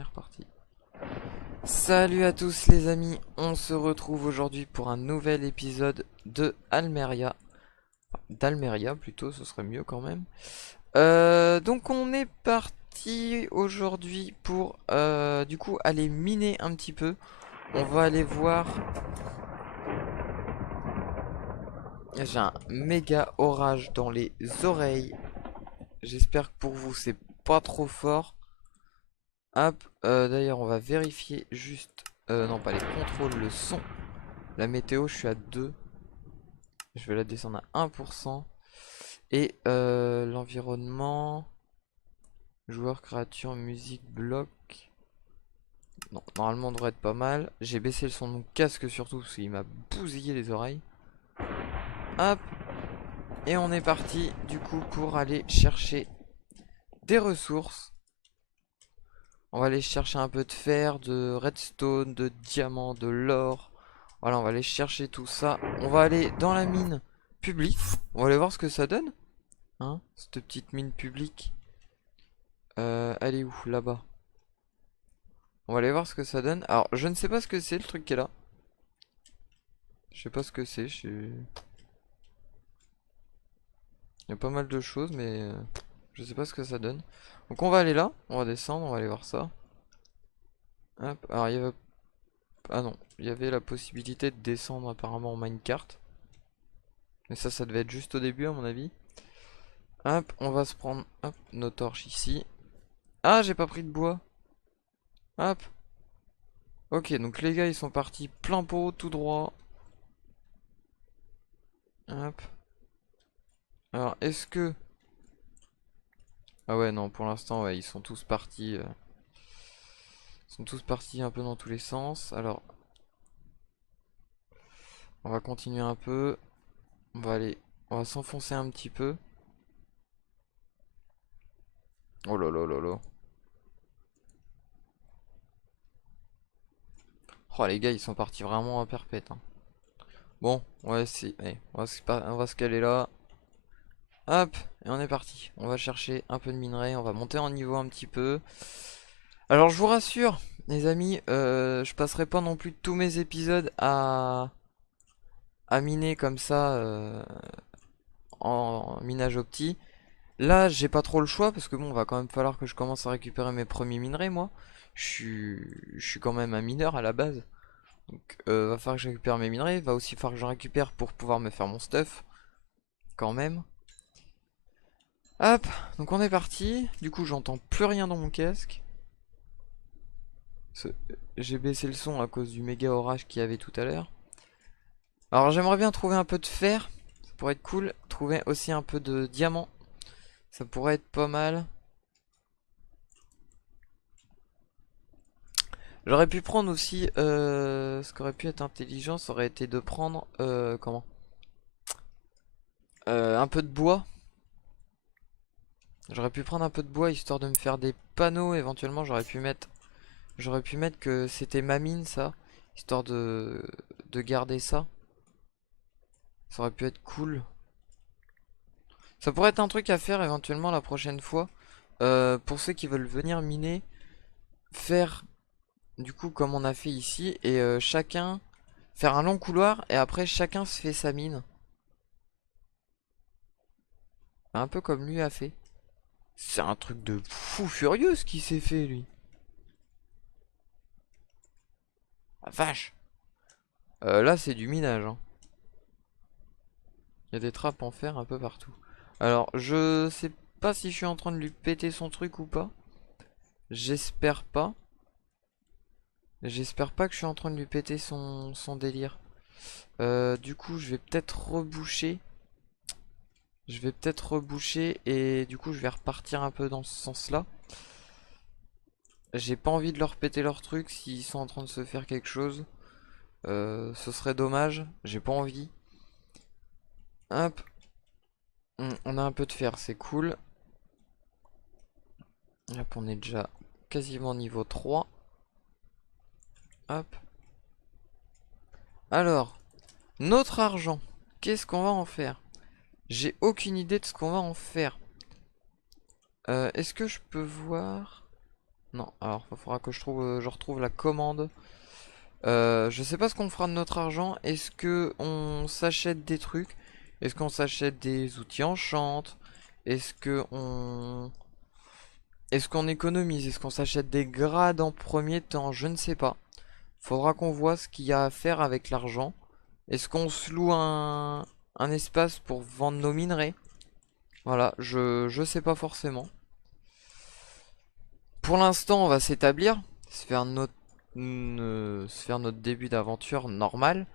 est reparti. Salut à tous les amis, on se retrouve aujourd'hui pour un nouvel épisode de Almeria. D'Almeria plutôt, ce serait mieux quand même. Donc on est parti aujourd'hui pour du coup aller miner un petit peu. On va aller voir. J'ai un méga orage dans les oreilles. J'espère que pour vous c'est pas trop fort. Hop, d'ailleurs on va vérifier juste, non pas les contrôles, le son. La météo je suis à 2. Je vais la descendre à 1%. Et l'environnement, joueur, créature, musique, bloc. Non, normalement on devrait être pas mal. J'ai baissé le son de mon casque surtout parce qu'il m'a bousillé les oreilles. Hop. Et on est parti du coup pour aller chercher des ressources. On va aller chercher un peu de fer, de redstone, de diamant, de l'or. Voilà, on va aller chercher tout ça. On va aller dans la mine publique. On va aller voir ce que ça donne. Hein, cette petite mine publique. Elle est où? Là-bas. On va aller voir ce que ça donne. Alors, je ne sais pas ce que c'est le truc qui est là. Je sais pas ce que c'est. Il y a pas mal de choses, mais je sais pas ce que ça donne. Donc, on va aller là. On va descendre. On va aller voir ça. Hop. Alors, il y avait. Ah non. Il y avait la possibilité de descendre apparemment en minecart. Mais ça devait être juste au début, à mon avis. Hop. On va se prendre. Hop. Nos torches ici. Ah, j'ai pas pris de bois. Hop. Ok, donc les gars, ils sont partis plein pot, tout droit. Hop. Alors, est-ce que... Ah ouais, non, pour l'instant, ouais, ils sont tous partis. Ils sont tous partis un peu dans tous les sens. Alors, on va continuer un peu. On va aller... On va s'enfoncer un petit peu. Oh là là là là. Oh, les gars, ils sont partis vraiment à perpète, hein. Bon, ouais, c'est... Allez, on va se caler là. Hop, et on est parti. On va chercher un peu de minerai. On va monter en niveau un petit peu. Alors, je vous rassure, les amis, je passerai pas non plus tous mes épisodes à miner comme ça en minage opti. Là, j'ai pas trop le choix parce que bon, va quand même falloir que je commence à récupérer mes premiers minerais, moi. Je suis quand même un mineur à la base. Donc, va falloir que je récupère mes minerais. Va aussi falloir que je récupère pour pouvoir me faire mon stuff. Quand même. Hop, donc on est parti. Du coup, j'entends plus rien dans mon casque. J'ai baissé le son à cause du méga orage qu'il y avait tout à l'heure. Alors, j'aimerais bien trouver un peu de fer. Ça pourrait être cool. Trouver aussi un peu de diamant. Ça pourrait être pas mal. J'aurais pu prendre aussi, ce qui aurait pu être intelligent, ça aurait été de prendre, comment? Un peu de bois. J'aurais pu prendre un peu de bois histoire de me faire des panneaux. Éventuellement, j'aurais pu mettre que c'était ma mine, ça, histoire de garder ça. Ça aurait pu être cool. Ça pourrait être un truc à faire éventuellement la prochaine fois. Pour ceux qui veulent venir miner, faire du coup comme on a fait ici et chacun faire un long couloir et après chacun se fait sa mine. Un peu comme lui a fait. C'est un truc de fou furieux ce qu'il s'est fait lui. La vache. Là c'est du minage, hein. Il y a des trappes en fer un peu partout. Alors je sais pas si je suis en train de lui péter son truc ou pas. J'espère pas. J'espère pas que je suis en train de lui péter son délire. Du coup je vais peut-être reboucher. Je vais peut-être reboucher et du coup je vais repartir un peu dans ce sens-là. J'ai pas envie de leur péter leur truc s'ils sont en train de se faire quelque chose. Ce serait dommage, j'ai pas envie. Hop, on a un peu de fer, c'est cool. Hop, on est déjà quasiment niveau 3. Hop. Alors, notre argent, qu'est-ce qu'on va en faire? J'ai aucune idée de ce qu'on va en faire. Est-ce que je peux voir? Non, alors il faudra que je retrouve la commande. Je sais pas ce qu'on fera de notre argent. Est-ce que on s'achète des trucs? Est-ce qu'on s'achète des outils enchantes? Est-ce que on... Est-ce qu'on économise? Est-ce qu'on s'achète des grades en premier temps? Je ne sais pas. Faudra qu'on voit ce qu'il y a à faire avec l'argent. Est-ce qu'on se loue un espace pour vendre nos minerais? Voilà, je sais pas forcément. Pour l'instant, on va s'établir, se faire notre début d'aventure normal,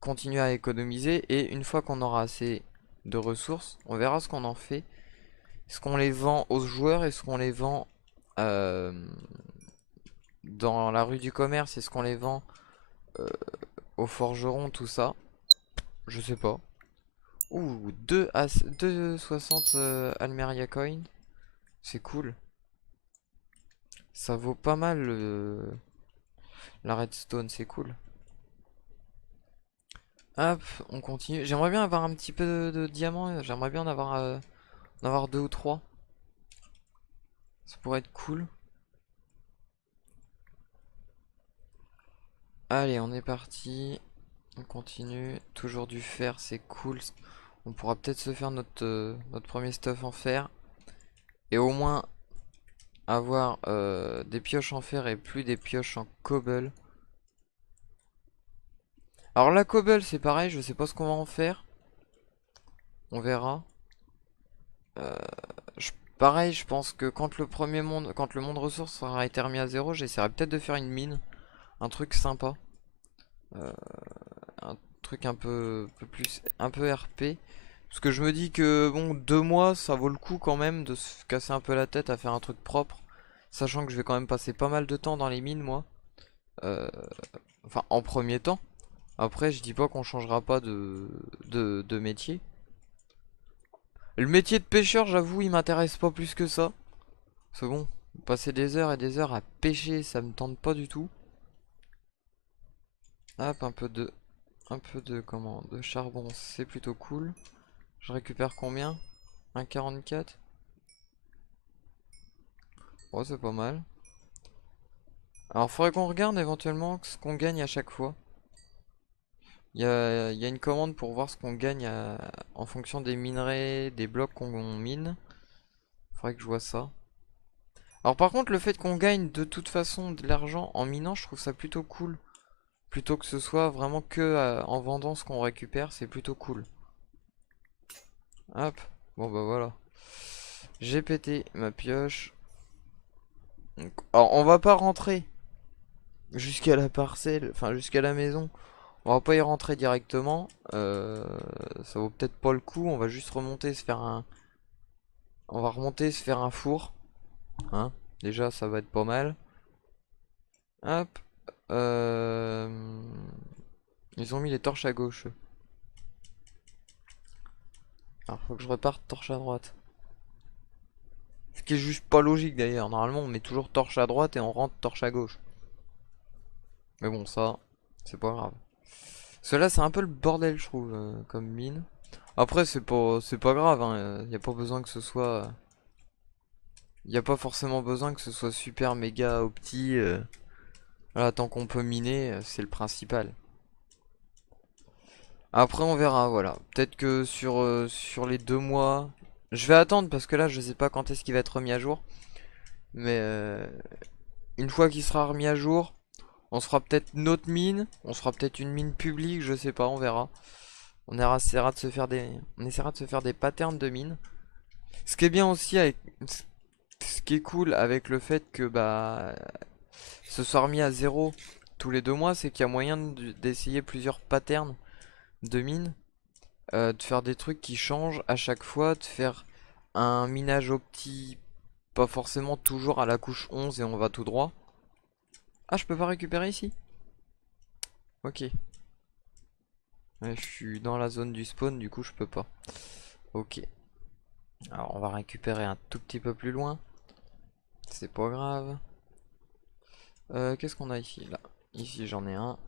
continuer à économiser et une fois qu'on aura assez de ressources, on verra ce qu'on en fait. Est-ce qu'on les vend aux joueurs? Est-ce qu'on les vend euh, dans la rue du commerce? Est-ce qu'on les vend euh, aux forgerons? Tout ça, je sais pas. Ouh, 2,60 Almeria Coin, c'est cool. Ça vaut pas mal la redstone, c'est cool. Hop, on continue. J'aimerais bien avoir un petit peu de diamants. J'aimerais bien en avoir deux ou trois. Ça pourrait être cool. Allez, on est parti. On continue. Toujours du fer, c'est cool. On pourra peut-être se faire notre premier stuff en fer. Et au moins avoir des pioches en fer et plus des pioches en cobble. Alors la cobble, c'est pareil. Je sais pas ce qu'on va en faire. On verra. Euh, Pareil, je pense que quand le monde ressource sera été remis à zéro, j'essaierai peut-être de faire une mine. Un truc sympa. Euh, un truc un peu plus, un peu RP. Parce que je me dis que bon, 2 mois, ça vaut le coup quand même de se casser un peu la tête à faire un truc propre. Sachant que je vais quand même passer pas mal de temps dans les mines, moi. Euh, enfin, en premier temps. Après, je dis pas qu'on changera pas de métier. Le métier de pêcheur, j'avoue, il m'intéresse pas plus que ça. C'est bon, passer des heures et des heures à pêcher, ça me tente pas du tout. Hop, comment, de charbon, c'est plutôt cool. Je récupère combien? 1,44. Ouais, c'est pas mal. Alors, faudrait qu'on regarde éventuellement ce qu'on gagne à chaque fois. Il y a une commande pour voir ce qu'on gagne en fonction des minerais, des blocs qu'on mine. Faudrait que je vois ça. Alors, par contre, le fait qu'on gagne de toute façon de l'argent en minant, je trouve ça plutôt cool. Plutôt que ce soit vraiment que en vendant ce qu'on récupère, c'est plutôt cool. Hop, bon bah voilà. J'ai pété ma pioche. Alors, on va pas rentrer jusqu'à la parcelle, enfin jusqu'à la maison. On va pas y rentrer directement. Ça vaut peut-être pas le coup. On va juste remonter, se faire un. On va remonter, se faire un four. Hein. Déjà, ça va être pas mal. Hop. Euh... Ils ont mis les torches à gauche. Alors, faut que je reparte torche à droite. Ce qui est juste pas logique d'ailleurs. Normalement, on met toujours torche à droite et on rentre torche à gauche. Mais bon, ça, c'est pas grave. Cela, c'est un peu le bordel, je trouve, comme mine. Après, c'est pas grave, hein. Y a pas besoin que ce soit. Y a pas forcément besoin que ce soit super méga opti. Voilà, tant qu'on peut miner, c'est le principal. Après, on verra, voilà. Peut-être que sur les 2 mois. Je vais attendre parce que là, je sais pas quand est-ce qu'il va être remis à jour. Mais une fois qu'il sera remis à jour, on se fera peut-être notre mine. On se fera peut-être une mine publique, je sais pas, on verra. Essaiera de se faire on essaiera de se faire des patterns de mine. Ce qui est bien aussi avec, ce qui est cool avec le fait que bah ce soit remis à zéro tous les 2 mois, c'est qu'il y a moyen d'essayer plusieurs patterns de mine, de faire des trucs qui changent à chaque fois, de faire un minage opti, pas forcément toujours à la couche 11 et on va tout droit. Ah, je peux pas récupérer ici? Ok. Ouais, je suis dans la zone du spawn, du coup je peux pas. Ok. Alors on va récupérer un tout petit peu plus loin. C'est pas grave. Qu'est-ce qu'on a ici là? Ici j'en ai un.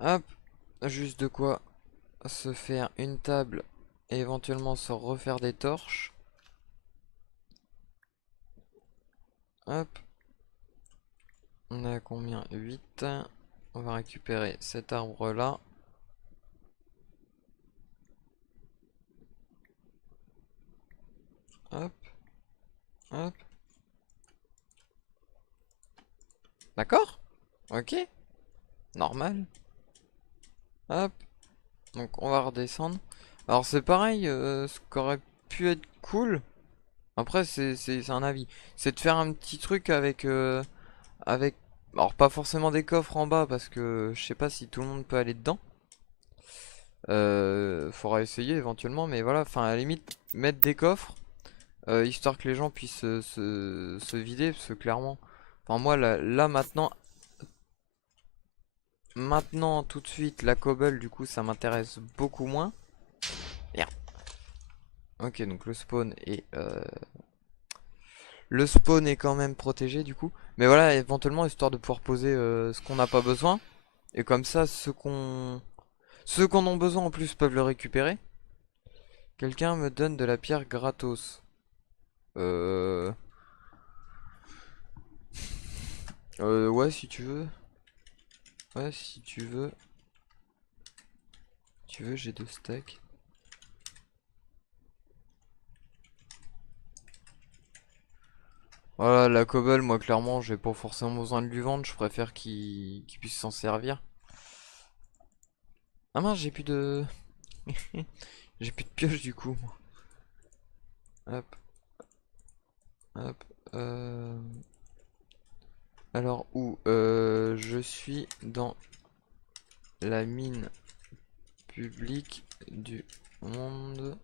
Hop. Juste de quoi se faire une table et éventuellement se refaire des torches. Hop. On a combien? 8. On va récupérer cet arbre là. Hop. Hop. D'accord? Ok. Normal. Hop. Donc on va redescendre. Alors c'est pareil, ce qu'aurait pu être cool. Après c'est un avis. C'est de faire un petit truc avec. Alors pas forcément des coffres en bas parce que je sais pas si tout le monde peut aller dedans. Faudra essayer éventuellement, mais voilà, enfin à la limite mettre des coffres histoire que les gens puissent se vider parce que clairement. Enfin moi là maintenant tout de suite la cobble du coup ça m'intéresse beaucoup moins. Merde. Ok donc le spawn est quand même protégé du coup. Mais voilà éventuellement histoire de pouvoir poser ce qu'on n'a pas besoin. Et comme ça ceux qu'on ont besoin en plus peuvent le récupérer. Quelqu'un me donne de la pierre gratos. Euh... Ouais si tu veux. Ouais si tu veux. Tu veux j'ai 2 stacks. Voilà, la cobble, moi clairement, j'ai pas forcément besoin de lui vendre, je préfère qu'il puisse s'en servir. Ah mince, j'ai plus de. J'ai plus de pioche du coup. Hop, hop. euh, Alors où je suis dans la mine publique du monde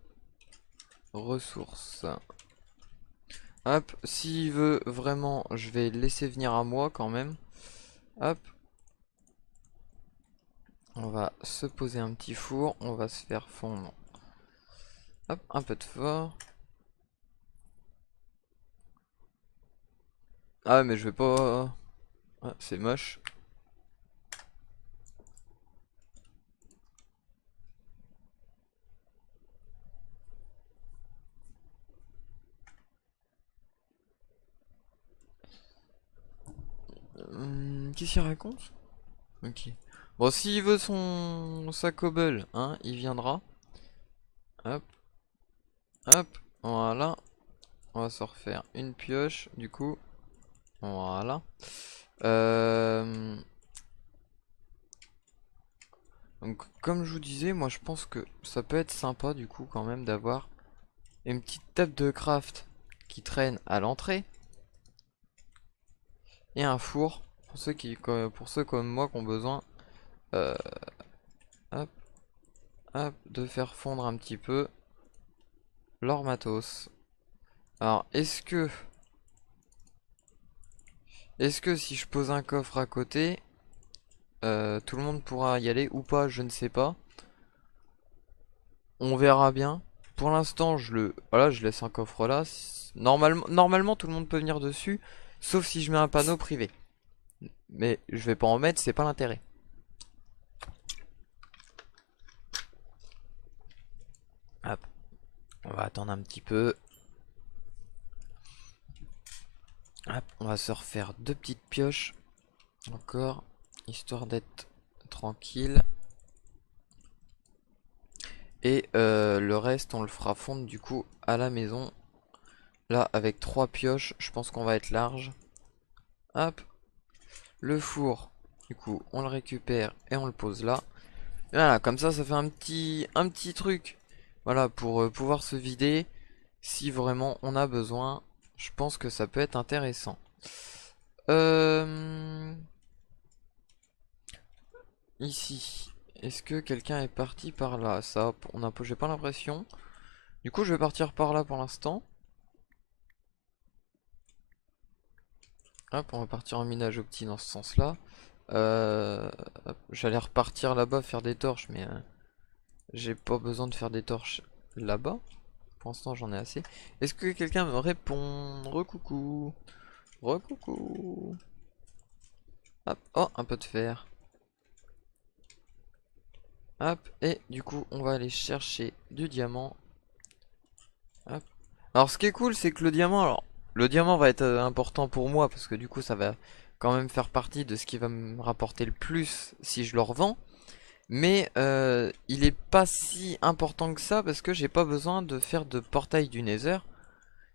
ressources. Hop, s'il veut vraiment, je vais le laisser venir à moi quand même. Hop, on va se poser un petit four, on va se faire fondre. Hop, un peu de fort. Ah mais je vais pas. Ah, c'est moche. Qu'est-ce qu'il raconte? Ok. Bon, s'il veut sa cobble, hein, il viendra. Hop, hop, voilà. On va se refaire une pioche, du coup. Voilà. Euh, Donc, comme je vous disais, moi je pense que ça peut être sympa, du coup, quand même, d'avoir une petite table de craft qui traîne à l'entrée. Et un four, pour ceux comme moi qui ont besoin, euh, hop, hop, de faire fondre un petit peu leur matos. Alors, est-ce que si je pose un coffre à côté, tout le monde pourra y aller ou pas, je ne sais pas. On verra bien. Pour l'instant, voilà, je laisse un coffre là. Normalement, tout le monde peut venir dessus, sauf si je mets un panneau privé. Mais je vais pas en mettre, c'est pas l'intérêt. Hop, on va attendre un petit peu. Hop, on va se refaire 2 petites pioches encore, histoire d'être tranquille. Et le reste, on le fera fondre du coup à la maison. Là, avec 3 pioches, je pense qu'on va être large. Hop, le four, du coup, on le récupère et on le pose là. Et voilà, comme ça fait un petit truc. Voilà, pour pouvoir se vider si vraiment on a besoin. Je pense que ça peut être intéressant. Euh, Ici, est-ce que quelqu'un est parti par là? Ça, j'ai pas l'impression. Du coup, je vais partir par là pour l'instant. Hop, on va partir en minage opti dans ce sens-là. J'allais repartir là-bas faire des torches, mais j'ai pas besoin de faire des torches là-bas. Pour l'instant, j'en ai assez. Est-ce que quelqu'un me répond? Recoucou. Recoucou. Hop, oh, un peu de fer. Hop, et du coup, on va aller chercher du diamant. Hop. Alors, ce qui est cool, c'est que le diamant, alors, Le diamant va être important pour moi parce que du coup ça va quand même faire partie de ce qui va me rapporter le plus si je le revends. Mais il est pas si important que ça parce que j'ai pas besoin de faire de portail du Nether,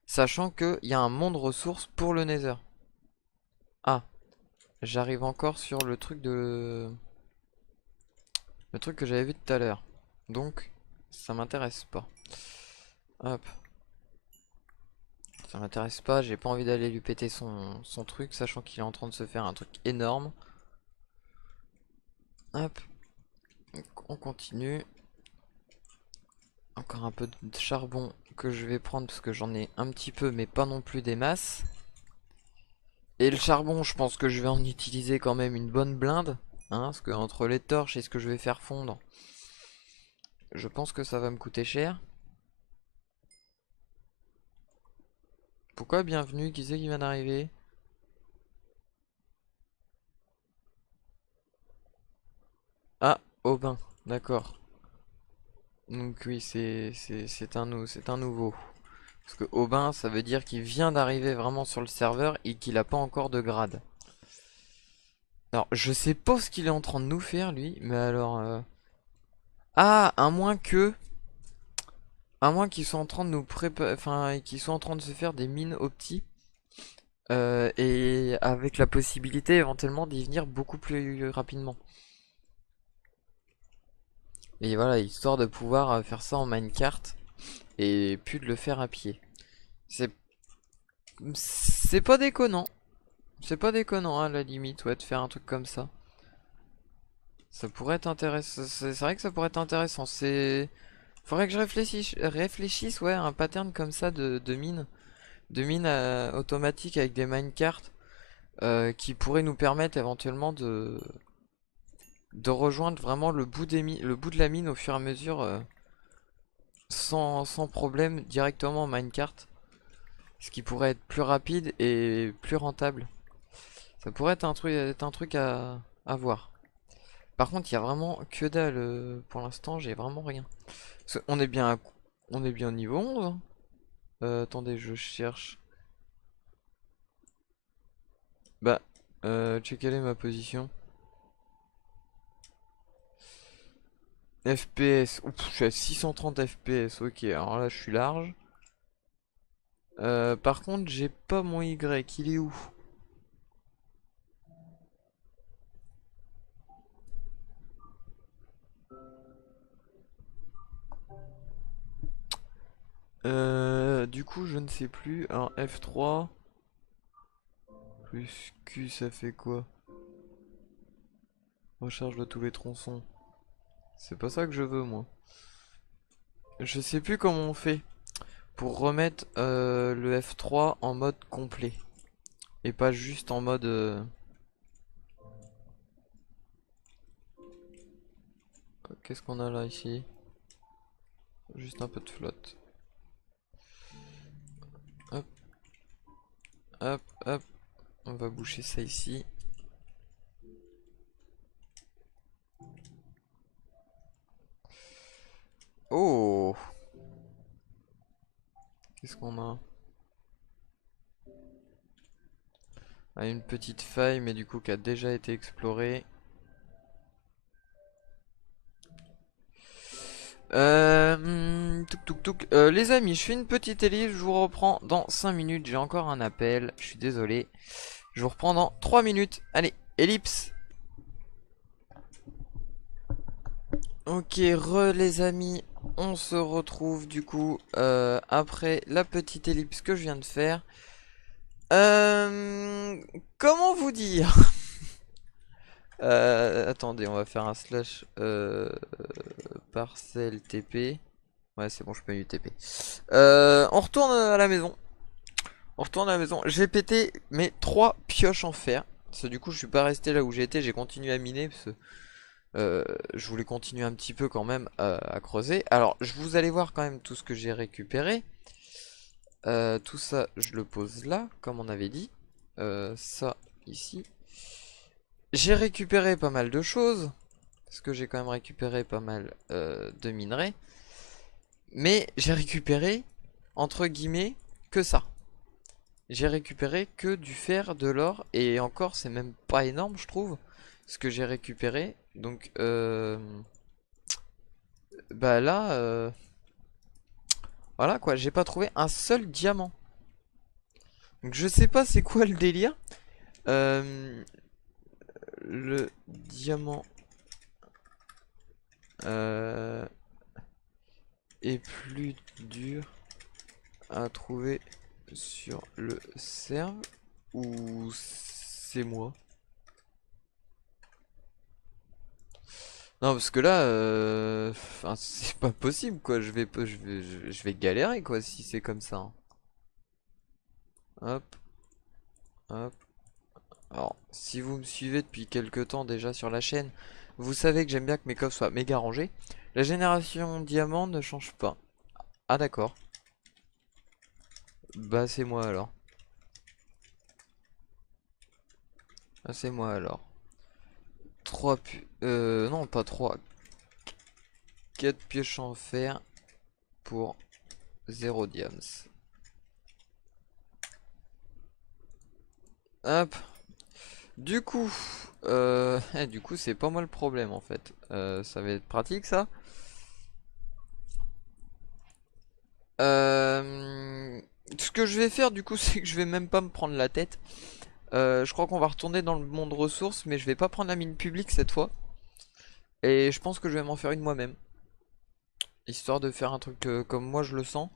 sachant qu'il y a un monde ressources pour le Nether. Ah, j'arrive encore sur le truc de... Le truc que j'avais vu tout à l'heure. Donc, ça m'intéresse pas. Hop. Ça m'intéresse pas, j'ai pas envie d'aller lui péter son truc, sachant qu'il est en train de se faire un truc énorme. Hop. Donc, on continue. Encore un peu de charbon que je vais prendre parce que j'en ai un petit peu, mais pas non plus des masses. Et le charbon, je pense que je vais en utiliser quand même une bonne blinde. Hein, parce que entre les torches et ce que je vais faire fondre, je pense que ça va me coûter cher. Pourquoi bienvenue? Qui c'est qui vient d'arriver? Ah, Aubin, d'accord. Donc oui, c'est un nouveau. Parce que Aubin, ça veut dire qu'il vient d'arriver vraiment sur le serveur et qu'il a pas encore de grade. Alors, je sais pas ce qu'il est en train de nous faire, lui, mais alors... Ah, à moins que... À moins qu'ils soient en train de nous préparer... Enfin, qu'ils soient en train de se faire des mines opti. Et avec la possibilité éventuellement d'y venir beaucoup plus rapidement. Et voilà, histoire de pouvoir faire ça en minecart et plus de le faire à pied. C'est c'est pas déconnant. C'est pas déconnant à la limite, ouais, de faire un truc comme ça. Ça pourrait être intéressant. C'est vrai que ça pourrait être intéressant. C'est faudrait que je réfléchisse ouais, à un pattern comme ça de mine automatique avec des minecarts qui pourrait nous permettre éventuellement de rejoindre vraiment le bout de la mine au fur et à mesure sans problème directement en minecart. Ce qui pourrait être plus rapide et plus rentable. Ça pourrait être un truc à voir. Par contre, il y a vraiment que dalle pour l'instant, j'ai vraiment rien. On est bien on est bien au niveau 11 hein. Attendez, je cherche. Bah, quelle est ma position? FPS. Oups, je suis à 630 FPS. Ok, alors là, je suis large. Par contre, j'ai pas mon Y. Il est où? Du coup, je ne sais plus. Alors, F3 plus Q, ça fait quoi? Recharge de tous les tronçons. C'est pas ça que je veux, moi. Je sais plus comment on fait pour remettre le F3 en mode complet. Et pas juste en mode... Qu'est-ce qu'on a là ici? Juste un peu de flotte. Hop, hop, hop. On va boucher ça ici. Oh! Qu'est-ce qu'on a? Ah, une petite faille, mais du coup qui a déjà été explorée. Les amis, je fais une petite ellipse, je vous reprends dans 5 minutes. J'ai encore un appel, je suis désolé. Je vous reprends dans 3 minutes. Allez, ellipse. Ok, les amis, on se retrouve du coup après la petite ellipse que je viens de faire. Euh, Comment vous dire? Attendez, on va faire un slash parcelle TP. Ouais, c'est bon, je peux UTP. On retourne à la maison. On retourne à la maison. J'ai pété mes 3 pioches en fer. Parce que du coup, je suis pas resté là où j'étais. J'ai continué à miner. Parce que je voulais continuer un petit peu quand même à creuser. Alors, vous allez voir quand même tout ce que j'ai récupéré. Tout ça, je le pose là, comme on avait dit. Ça, ici. J'ai récupéré pas mal de choses. Parce que j'ai quand même récupéré pas mal de minerais. Mais j'ai récupéré, entre guillemets, que ça. j'ai récupéré que du fer, de l'or, et encore c'est même pas énorme je trouve, ce que j'ai récupéré. Donc bah là, voilà quoi, j'ai pas trouvé un seul diamant. Donc je sais pas c'est quoi le délire. Euh, le diamant euh, est plus dur à trouver sur le serve ou c'est moi? Non parce que là, enfin, c'est pas possible quoi. Je vais galérer quoi si c'est comme ça, hein. Hop, hop. Alors, si vous me suivez depuis quelques temps déjà sur la chaîne, vous savez que j'aime bien que mes coffres soient méga rangés. La génération diamant ne change pas. Ah d'accord. Bah c'est moi alors. Ah c'est moi alors. 3 non pas 3, 4 pioches en fer pour 0 diams. Hop. Du coup, du coup c'est pas moi le problème en fait. Ça va être pratique ça. Euh, Ce que je vais faire du coup c'est que je vais même pas me prendre la tête. Je crois qu'on va retourner dans le monde ressources, mais je vais pas prendre la mine publique cette fois. Et je pense que je vais m'en faire une moi-même. Histoire de faire un truc comme moi je le sens.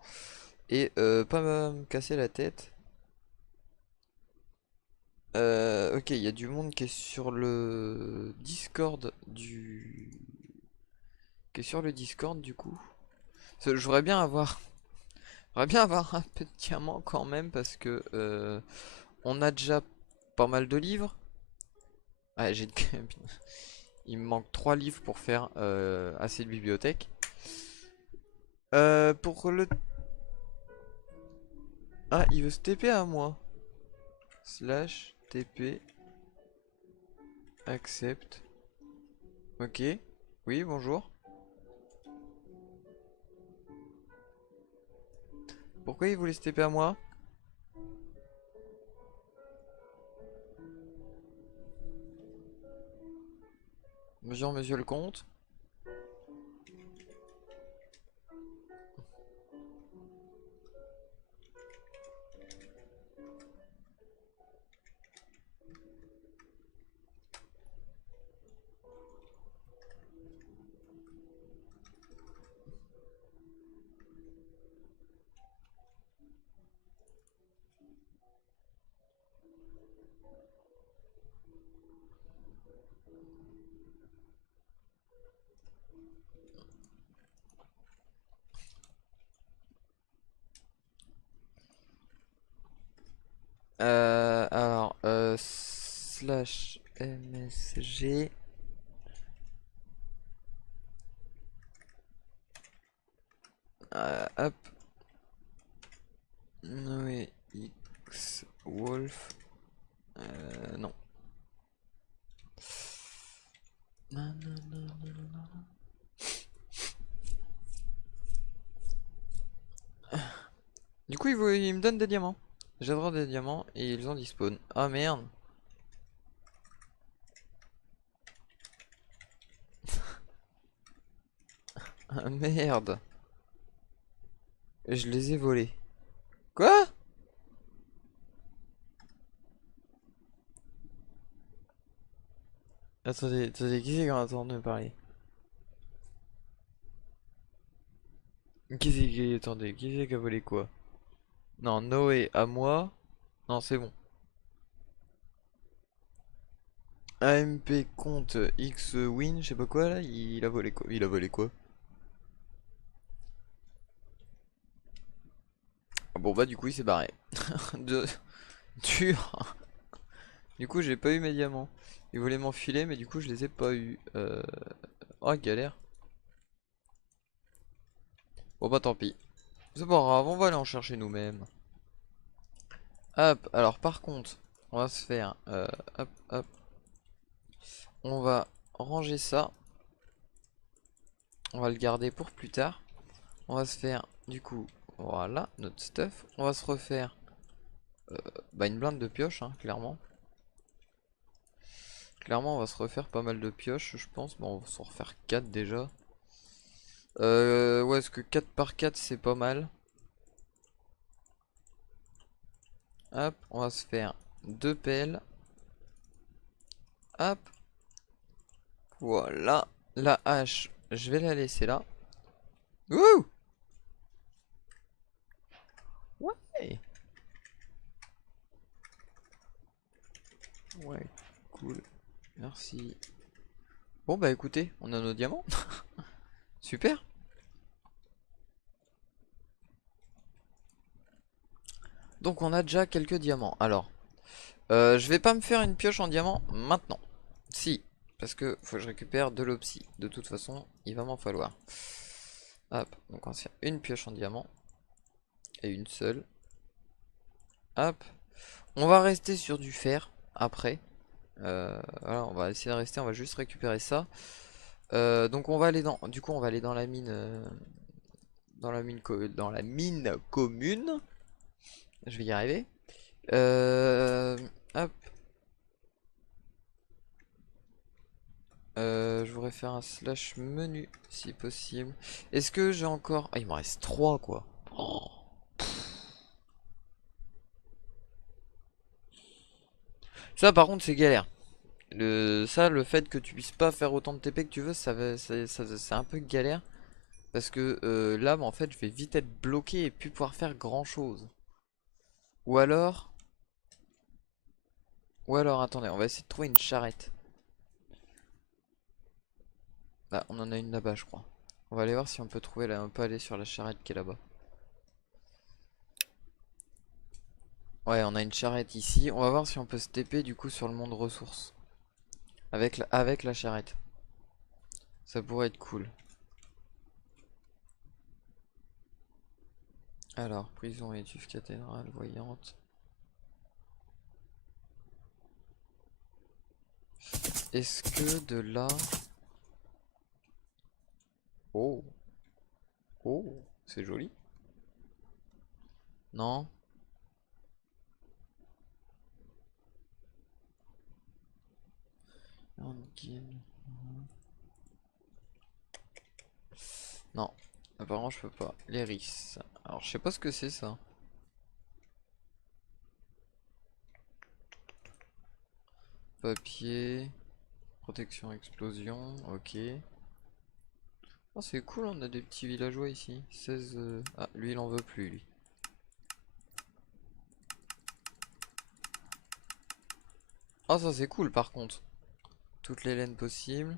Et pas me casser la tête. Ok, il y a du monde qui est sur le Discord qui est sur le Discord du coup. Je voudrais bien avoir. J'aimerais bien avoir un peu de diamant quand même parce que on a déjà pas mal de livres. Ah, j'ai il me manque 3 livres pour faire assez de bibliothèque. Pour le... Ah, il veut se TP à moi. Slash TP. Accept. Ok. Oui, bonjour. Pourquoi il voulait se TP à moi? Monsieur le comte. Slash MSG. Hop. Noé X Wolf. Non. Non, non, non, non, non. Du coup, il me donne des diamants. J'adore des diamants et ils ont dispawn. Ah merde. Ah merde. Je les ai volés. Quoi? Attendez, attendez, qui c'est qui est en train de me parler? Qui c'est qui... Attendez, qui c'est qui a volé quoi? Non, Noé à moi. Non, c'est bon. AMP compte X win, je sais pas quoi là, il a volé quoi? Il a volé quoi? Ah bon bah du coup il s'est barré. De... Dur. Du coup j'ai pas eu mes diamants. Il voulait m'enfiler mais du coup je les ai pas eu. Oh galère. Bon bah tant pis. C'est pas grave, on va aller en chercher nous-mêmes. Hop, alors par contre, on va se faire... hop, hop. On va ranger ça. On va le garder pour plus tard. On va se faire du coup, voilà, notre stuff. On va se refaire Bah une blinde de pioche, hein, clairement. Clairement, on va se refaire pas mal de pioches, je pense. Bon, on va s'en refaire 4 déjà. Ouais, est-ce que 4 par 4 c'est pas mal? Hop, on va se faire 2 pelles. Hop, voilà. La hache, je vais la laisser là. Wouh! Ouais, ouais, cool. Merci. Bon bah écoutez, on a nos diamants. Super. Donc on a déjà quelques diamants. Alors, je vais pas me faire une pioche en diamant maintenant. Si, parce que faut que je récupère de l'opsie. De toute façon, il va m'en falloir. Hop, donc on va se faire une pioche en diamant. Et une seule. Hop. On va rester sur du fer après. Voilà, on va essayer de rester, on va juste récupérer ça. Donc on va aller dans. Du coup on va aller dans la mine. Dans la mine commune. Je vais y arriver. Hop. Je voudrais faire un slash menu si possible. Est-ce que j'ai encore. Ah, il me reste 3 quoi. Oh. Ça par contre c'est galère. Le fait que tu puisses pas faire autant de TP que tu veux, c'est un peu galère. Parce que là, bah, en fait, je vais vite être bloqué et plus pouvoir faire grand chose. Ou alors. Ou alors, attendez, on va essayer de trouver une charrette. Bah, on en a une là-bas, je crois. On va aller voir si on peut trouver là. On peut aller sur la charrette qui est là-bas. Ouais, on a une charrette ici. On va voir si on peut se TP du coup sur le monde ressources. Avec la charrette. Ça pourrait être cool. Alors, prison, étuve, cathédrale, voyante. Est-ce que de là... Oh, oh, c'est joli. Non? Non, apparemment je peux pas. L'iris. Alors je sais pas ce que c'est ça. Papier. Protection explosion. Ok. Oh c'est cool, on a des petits villageois ici. 16. Ah, lui il en veut plus lui. Oh ça c'est cool par contre. Toutes les laines possibles.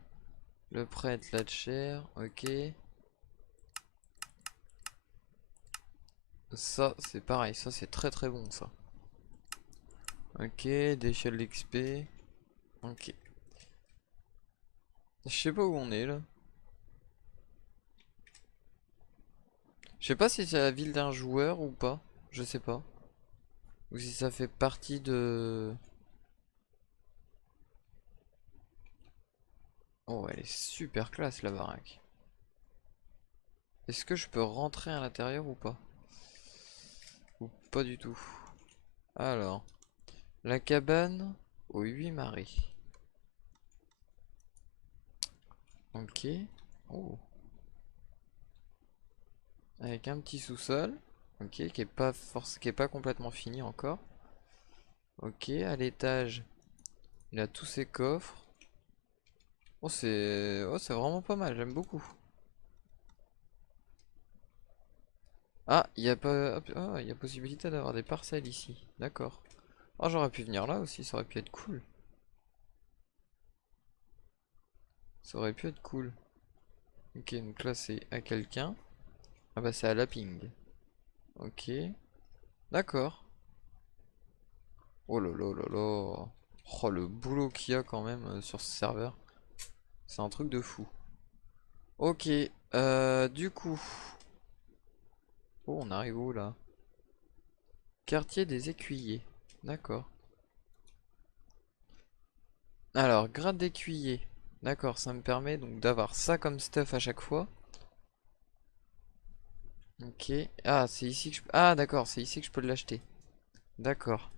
Le prêtre, la chair. Ok. Ça c'est pareil, ça c'est très très bon ça. Ok, d'échelle d'XP. Ok. Je sais pas où on est là. Je sais pas si c'est la ville d'un joueur ou pas. Je sais pas. Ou si ça fait partie de... Oh, elle est super classe la baraque. Est-ce que je peux rentrer à l'intérieur ou pas? Ou pas du tout. Alors, la cabane aux 8 marées. Ok. Oh. Avec un petit sous-sol. Ok, qui est pas complètement fini encore. Ok, à l'étage, il a tous ses coffres. Oh, c'est vraiment pas mal, j'aime beaucoup. Ah, il y a pas ah, il y a possibilité d'avoir des parcelles ici. D'accord. Oh, j'aurais pu venir là aussi, ça aurait pu être cool. Ça aurait pu être cool. Ok, donc là c'est à quelqu'un. Ah bah c'est à Laping. Ok. D'accord. Oh là là là là. Oh le boulot qu'il y a quand même sur ce serveur. C'est un truc de fou. Ok. Du coup. Oh on arrive où là? Quartier des écuyers. D'accord. Alors, grade d'écuyer. D'accord, ça me permet donc d'avoir ça comme stuff à chaque fois. Ok. Ah, c'est ici que je... Ah, d'accord, c'est ici que je peux l'acheter. D'accord.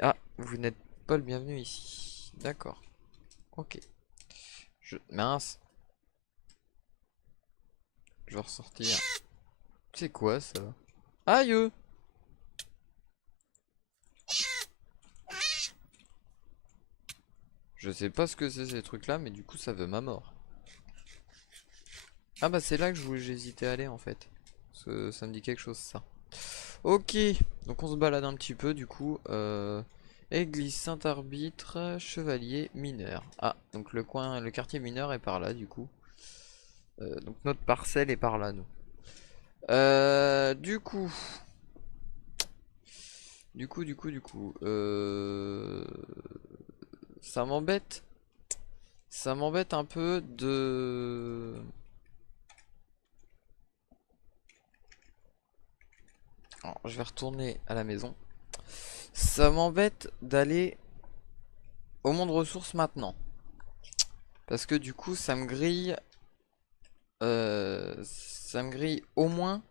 Ah, vous n'êtes pas le bienvenu ici. D'accord. Ok. Mince. Je vais ressortir. C'est quoi ça? Aïe! Je sais pas ce que c'est ces trucs là, mais du coup ça veut ma mort. Ah bah c'est là que j'hésitais à aller en fait. Ça me dit quelque chose ça. Ok, donc on se balade un petit peu du coup. Église Saint-Arbitre, Chevalier, Mineur. Ah, donc le quartier mineur est par là du coup. Donc notre parcelle est par là nous. Du coup. Ça m'embête. Ça m'embête un peu de... Alors, je vais retourner à la maison. Ça m'embête d'aller au monde ressources maintenant. Parce que du coup, ça me grille au moins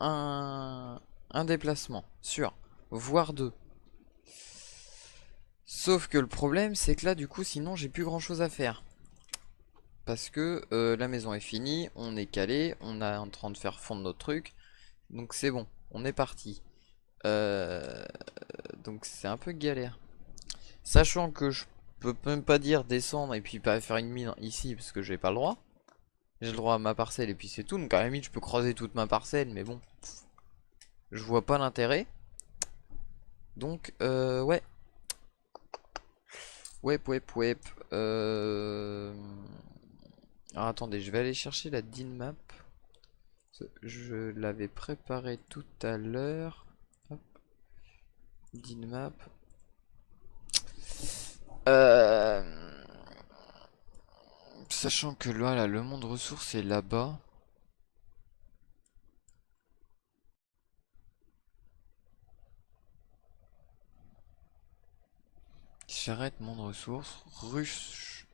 un déplacement, sûr, voire deux. Sauf que le problème, c'est que là, du coup, sinon, j'ai plus grand chose à faire. Parce que la maison est finie, on est calé, on est en train de faire fondre notre truc. Donc c'est bon, on est parti. Euh, donc c'est un peu galère. Sachant que je peux même pas dire descendre et puis pas faire une mine ici parce que j'ai pas le droit. J'ai le droit à ma parcelle et puis c'est tout. Donc à la limite je peux creuser toute ma parcelle mais bon, je vois pas l'intérêt. Donc ouais. Wep. Alors attendez, je vais aller chercher la DIN map. Je l'avais préparé tout à l'heure. Hop, DIN map. Euh... Sachant que là, le monde ressources est là-bas. Charrette, monde ressources. Ruche.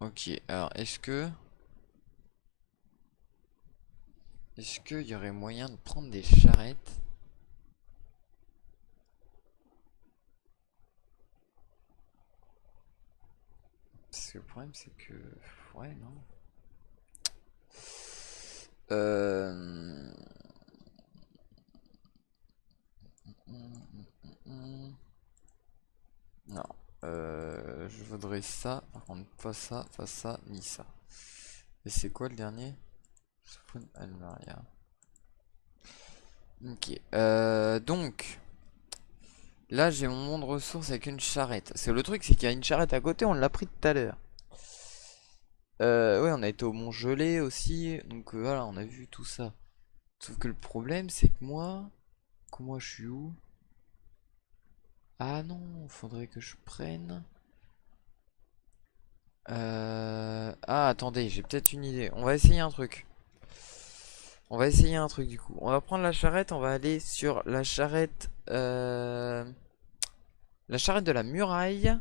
Ok, alors est-ce qu'il y aurait moyen de prendre des charrettes? Parce que le problème c'est que... Ouais, non. Euh... Non. Je voudrais ça. Par contre, pas ça, ni ça. Et c'est quoi le dernier? Spawn Almaria. Ok. Donc, là j'ai mon monde ressources avec une charrette. C'est le truc, c'est qu'il y a une charrette à côté, on l'a pris tout à l'heure. Ouais, on a été au Mont Gelé aussi. Donc voilà, on a vu tout ça. Sauf que le problème, c'est que moi je suis où? Ah non, faudrait que je prenne. Ah, attendez, j'ai peut-être une idée. On va essayer un truc. On va essayer un truc du coup. On va prendre la charrette, on va aller sur la charrette de la muraille.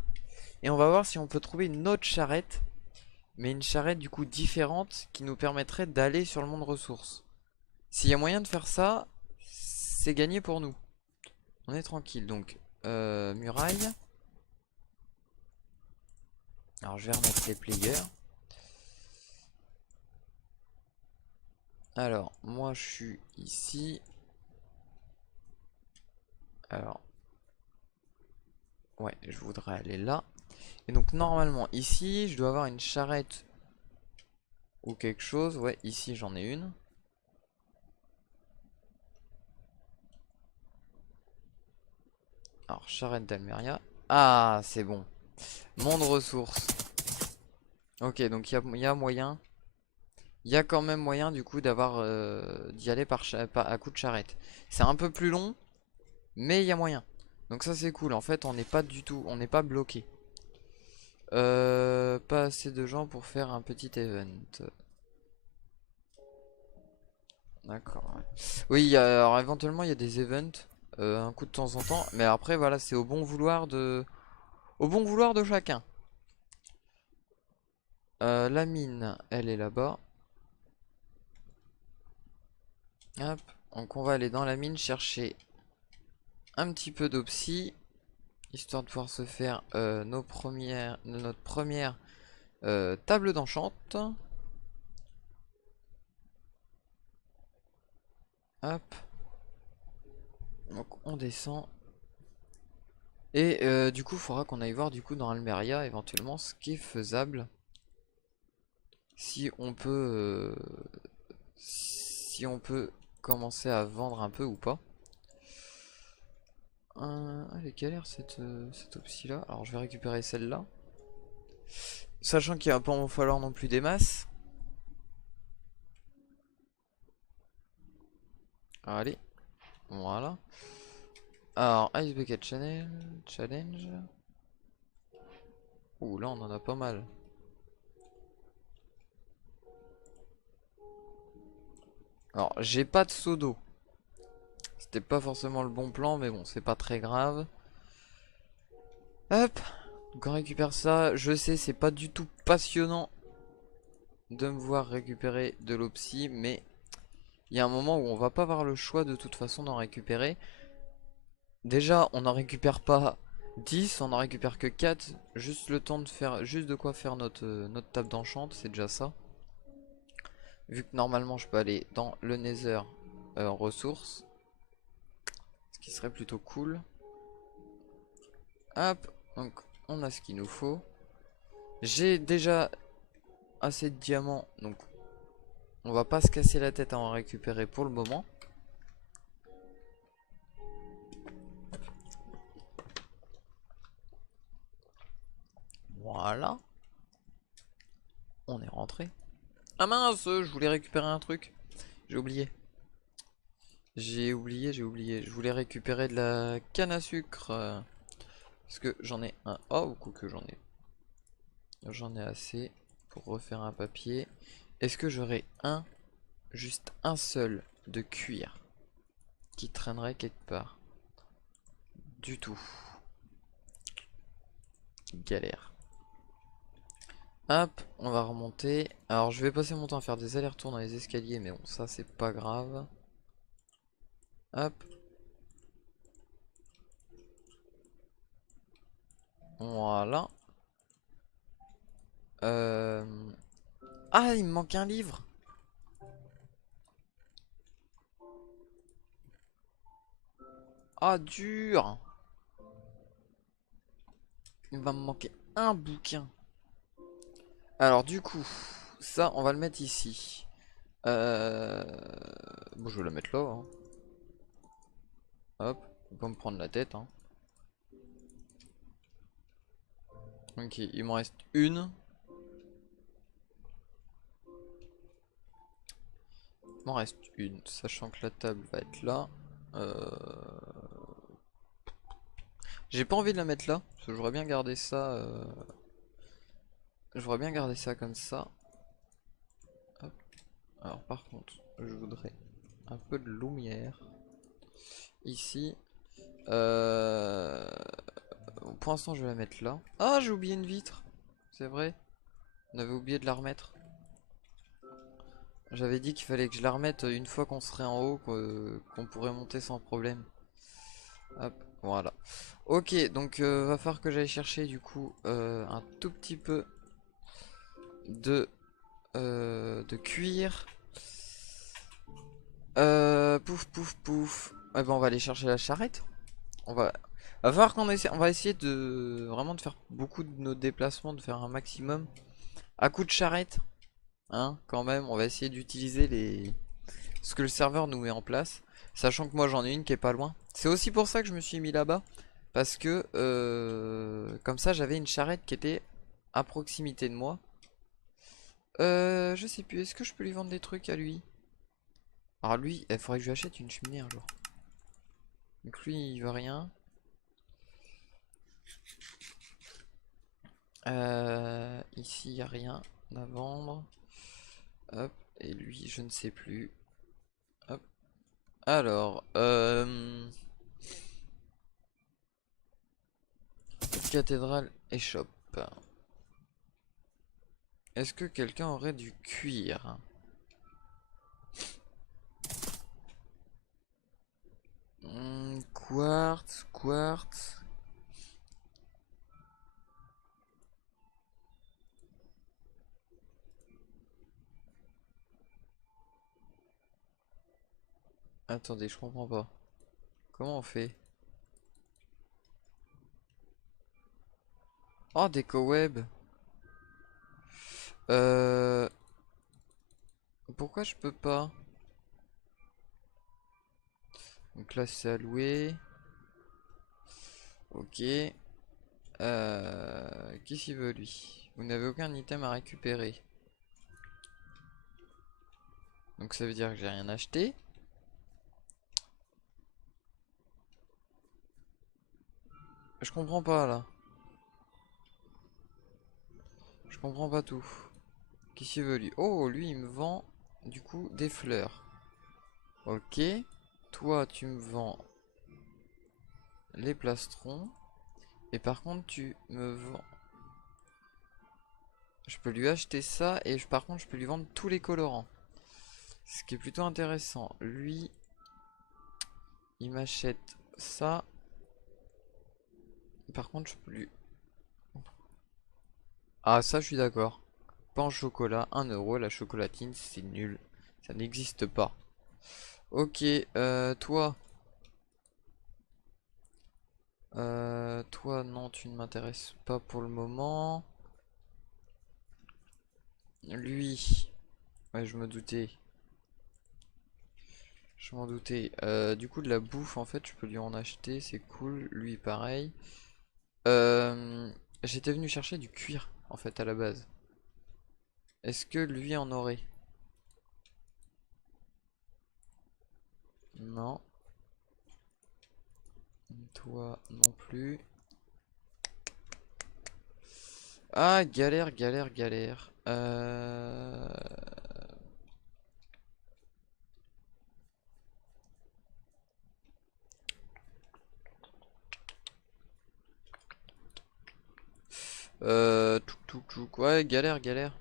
Et on va voir si on peut trouver une autre charrette. Mais une charrette du coup différente qui nous permettrait d'aller sur le monde ressources. S'il y a moyen de faire ça, c'est gagné pour nous. On est tranquille. Donc, muraille. Alors, je vais remettre les players. Alors, moi, je suis ici. Alors, ouais, je voudrais aller là. Et donc, normalement, ici, je dois avoir une charrette ou quelque chose. Ouais, ici, j'en ai une. Alors, charrette d'Almeria. Ah, c'est bon. Monde ressources. Ok, donc il y a moyen. Il y a quand même moyen du coup d'avoir d'y aller à coup de charrette. C'est un peu plus long, mais il y a moyen. Donc ça c'est cool. En fait, on n'est pas du tout, on n'est pas bloqué. Pas assez de gens pour faire un petit event. D'accord. Ouais. Oui, alors éventuellement il y a des events, un coup de temps en temps, mais après voilà, c'est au bon vouloir de chacun. La mine, elle est là-bas. Hop. Donc on va aller dans la mine chercher un petit peu d'opsie, histoire de pouvoir se faire notre première table d'enchante. Hop. Donc on descend. Et du coup, il faudra qu'on aille voir du coup dans Almeria éventuellement ce qui est faisable. Si on peut commencer à vendre un peu ou pas. Elle est galère cette optie là. Alors je vais récupérer celle-là. Sachant qu'il va pas en falloir non plus des masses. Allez, voilà. Alors, Ice Bucket Challenge. Ouh, là on en a pas mal. Alors, j'ai pas de seau d'eau. C'était pas forcément le bon plan, mais bon, c'est pas très grave. Hop, donc on récupère ça. Je sais, c'est pas du tout passionnant de me voir récupérer de l'opsie, mais il y a un moment où on va pas avoir le choix de toute façon d'en récupérer. Déjà, on n'en récupère pas 10, on en récupère que 4. Juste le temps de faire, juste de quoi faire notre table d'enchante, c'est déjà ça. Vu que normalement je peux aller dans le Nether ressources, ce qui serait plutôt cool. Hop, donc on a ce qu'il nous faut. J'ai déjà assez de diamants, donc on va pas se casser la tête à en récupérer pour le moment. Voilà. On est rentré. Ah mince, je voulais récupérer un truc. J'ai oublié. J'ai oublié. Je voulais récupérer de la canne à sucre. Parce que j'en ai un. Oh, coup que j'en ai. J'en ai assez pour refaire un papier. Est-ce que j'aurais juste un seul de cuir qui traînerait quelque part? Du tout. Galère. Hop, on va remonter. Alors je vais passer mon temps à faire des allers-retours dans les escaliers, mais bon, ça c'est pas grave. Hop. Voilà. Ah, il me manque un livre. Ah, dur. Il va me manquer un bouquin. Alors du coup, ça on va le mettre ici. Euh... Bon, je vais la mettre là, hein. Hop, faut pas me prendre la tête, hein. Ok, il m'en reste une. Il m'en reste une, sachant que la table va être là. Euh... J'ai pas envie de la mettre là, parce que j'aurais bien gardé ça. J'aurais bien gardé ça comme ça. Hop. Alors par contre, je voudrais un peu de lumière ici. Euh... Pour l'instant, je vais la mettre là. Ah, j'ai oublié une vitre. C'est vrai. On avait oublié de la remettre. J'avais dit qu'il fallait que je la remette une fois qu'on serait en haut, qu'on pourrait monter sans problème. Hop, voilà. Ok, donc va falloir que j'aille chercher du coup un tout petit peu de cuir. Pouf, pouf, pouf. Eh ben, on va aller chercher la charrette. Va falloir on va essayer de vraiment de faire beaucoup de nos déplacements, de faire un maximum à coup de charrette. Hein, quand même, on va essayer d'utiliser ce que le serveur nous met en place. Sachant que moi j'en ai une qui est pas loin. C'est aussi pour ça que je me suis mis là-bas. Parce que comme ça j'avais une charrette qui était à proximité de moi. Je sais plus, est-ce que je peux lui vendre des trucs à lui? Alors lui, il faudrait que je lui achète une cheminée un jour. Donc lui il veut rien. Ici il n'y a rien à vendre. Hop, et lui je ne sais plus. Hop. Alors, cathédrale et shop. Est-ce que quelqu'un aurait du cuir? Quartz, quartz. Attendez, je comprends pas. Comment on fait? Oh, des cowebs. Euh... Pourquoi je peux pas? Donc là, c'est alloué. Ok. Qu'est-ce qu'il veut, lui? Vous n'avez aucun item à récupérer. Donc ça veut dire que j'ai rien acheté. Je comprends pas, là. Je comprends pas tout. Qu'est-ce qu'il veut, lui? Oh, lui, il me vend, du coup, des fleurs. Ok. Toi, tu me vends les plastrons. Et par contre, tu me vends... Je peux lui acheter ça et par contre, je peux lui vendre tous les colorants. Ce qui est plutôt intéressant. Lui, il m'achète ça. Par contre, je peux lui... Ah, ça, je suis d'accord. Pain au chocolat, 1 €. La chocolatine, c'est nul. Ça n'existe pas. Ok, toi. Toi, non, tu ne m'intéresses pas pour le moment. Lui. Ouais, je me doutais. Je m'en doutais. Du coup, de la bouffe, en fait, je peux lui en acheter. C'est cool. Lui, pareil. Euh, J'étais venu chercher du cuir, en fait, à la base. Est-ce que lui en aurait? Non. Toi non plus. Ah, galère, galère, galère. Ouais, galère, galère.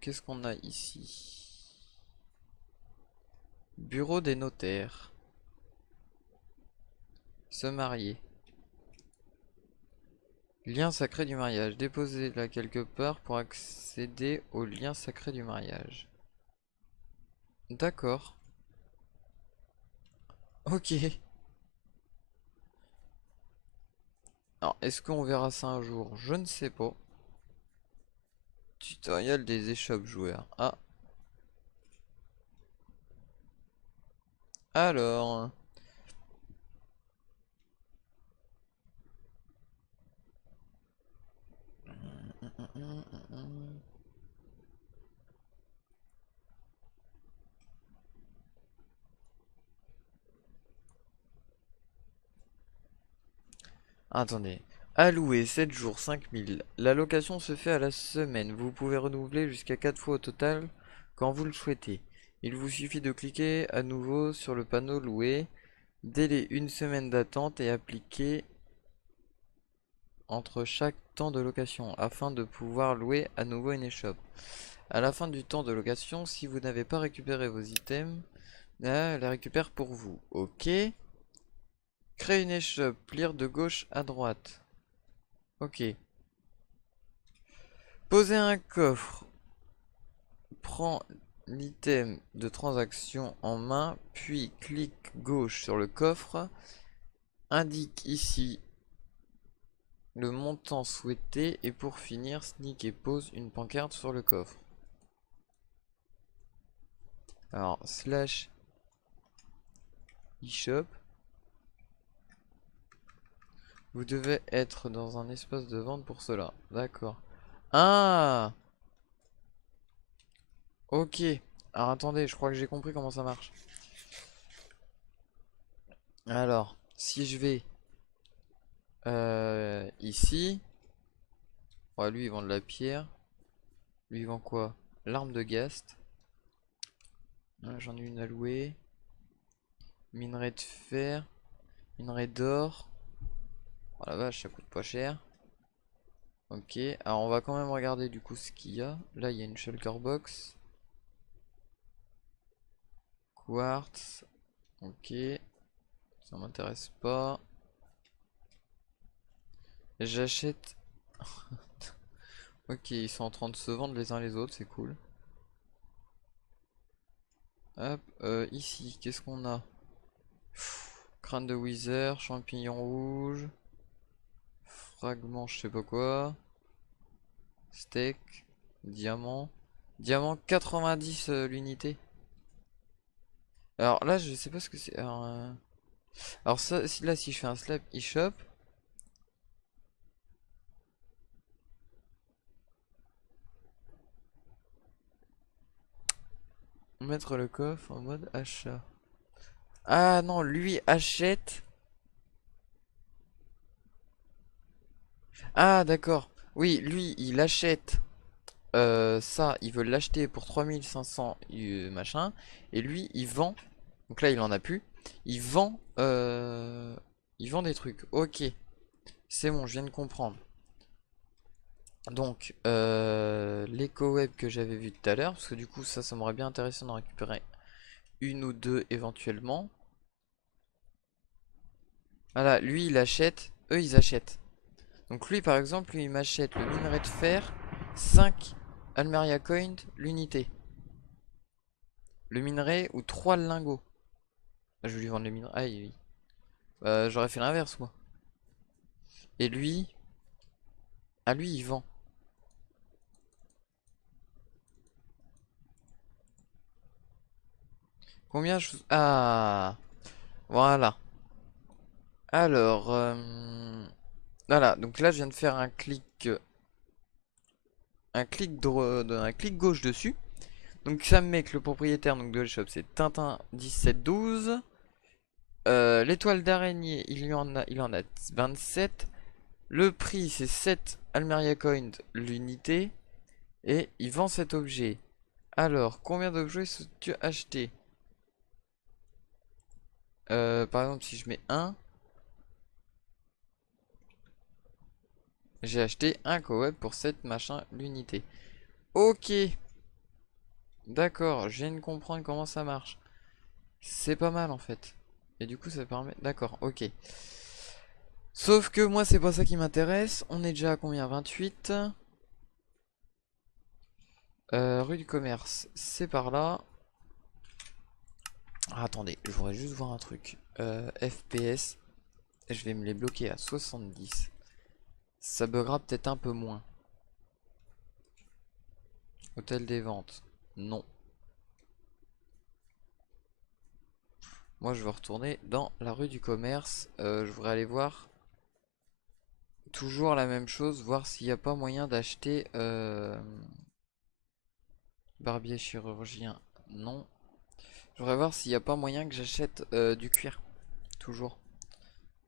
Qu'est-ce qu'on a ici? Bureau des notaires. Se marier. Lien sacré du mariage. Déposez là quelque part pour accéder au lien sacré du mariage. D'accord. Ok. Alors, est-ce qu'on verra ça un jour? Je ne sais pas. Tutoriel des échoppes joueurs. Ah, alors. Attendez. Alloué 7 jours 5000. La location se fait à la semaine. Vous pouvez renouveler jusqu'à 4 fois au total quand vous le souhaitez. Il vous suffit de cliquer à nouveau sur le panneau louer. Délai 1 semaine d'attente et appliquer entre chaque temps de location afin de pouvoir louer à nouveau une échoppe. À la fin du temps de location, si vous n'avez pas récupéré vos items, la récupère pour vous. Ok. Créer une échoppe, lire de gauche à droite. Ok. Poser un coffre. Prends l'item de transaction en main, puis clique gauche sur le coffre. Indique ici le montant souhaité et pour finir, sneak et pose une pancarte sur le coffre. Alors, slash eShop. Vous devez être dans un espace de vente pour cela. D'accord. Ah! Ok. Alors attendez, je crois que j'ai compris comment ça marche. Alors, si je vais ici. Ouais, lui il vend de la pierre. Lui il vend quoi? L'arme de Gast. J'en ai une à louer. Minerai de fer. Minerai d'or. Oh la vache, ça coûte pas cher. Ok, alors on va quand même regarder du coup ce qu'il y a. Là il y a une shulker box. Quartz. Ok, ça m'intéresse pas. J'achète. Ok, ils sont en train de se vendre les uns les autres, c'est cool. Hop, ici, qu'est-ce qu'on a? Crâne de Wither, champignon rouge, fragment, je sais pas quoi, steak, diamant. Diamant 90 l'unité. Alors là, je sais pas ce que c'est. Alors ça, là, si je fais un slap eShop, mettre le coffre en mode achat. Ah non, lui achète. Ah d'accord. Oui, lui, il achète ça, il veut l'acheter pour 3500 machin. Et lui, il vend. Donc là, il en a plus. Il vend des trucs. Ok, c'est bon, je viens de comprendre. Donc, l'éco-web que j'avais vu tout à l'heure, parce que du coup, ça m'aurait bien intéressé d'en récupérer une ou deux éventuellement. Voilà, lui, il achète, eux, ils achètent. Donc lui, par exemple, lui, il m'achète le minerai de fer, 5 Almeria Coin, l'unité. Le minerai ou 3 lingots. Ah, je vais lui vendre le minerai. Ah, oui. J'aurais fait l'inverse, moi. Et lui, à lui, il vend. Combien je... Ah, voilà. Alors, voilà. Donc là, je viens de faire un clic gauche dessus. Donc ça me met que le propriétaire donc, de l'échoppe, c'est Tintin 1712. L'étoile d'araignée, il en a 27. Le prix, c'est 7 Almeria Coins l'unité. Et il vend cet objet. Alors, combien d'objets tu acheté? Par exemple, si je mets un, j'ai acheté un coop pour 7 machin l'unité. Ok, d'accord, je viens de comprendre comment ça marche. C'est pas mal en fait. Et du coup, ça permet. D'accord, ok. Sauf que moi, c'est pas ça qui m'intéresse. On est déjà à combien? 28. Rue du commerce, c'est par là. Ah, attendez, je voudrais juste voir un truc. FPS, je vais me les bloquer à 70. Ça buggera peut-être un peu moins. Hôtel des ventes, non. Moi, je veux retourner dans la rue du commerce. Je voudrais aller voir toujours la même chose, voir s'il n'y a pas moyen d'acheter barbier chirurgien. Non. Je voudrais voir s'il n'y a pas moyen que j'achète du cuir. Toujours.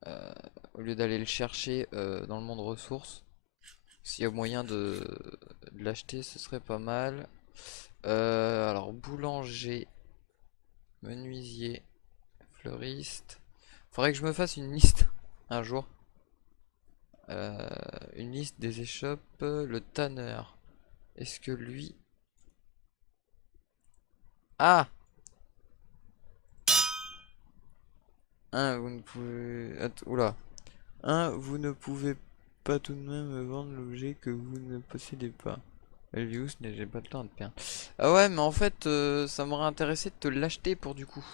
Euh, Au lieu d'aller le chercher dans le monde ressources. S'il y a moyen de l'acheter, ce serait pas mal. Alors, boulanger, menuisier, fleuriste. Faudrait que je me fasse une liste un jour. Euh, une liste des échoppes. Le tanneur. Est-ce que lui... Ah! Vous ne pouvez... Oula. Vous ne pouvez pas tout de même me vendre l'objet que vous ne possédez pas. Elvius, j'ai pas le temps de perdre. Ah ouais, mais en fait, ça m'aurait intéressé de te l'acheter pour du coup.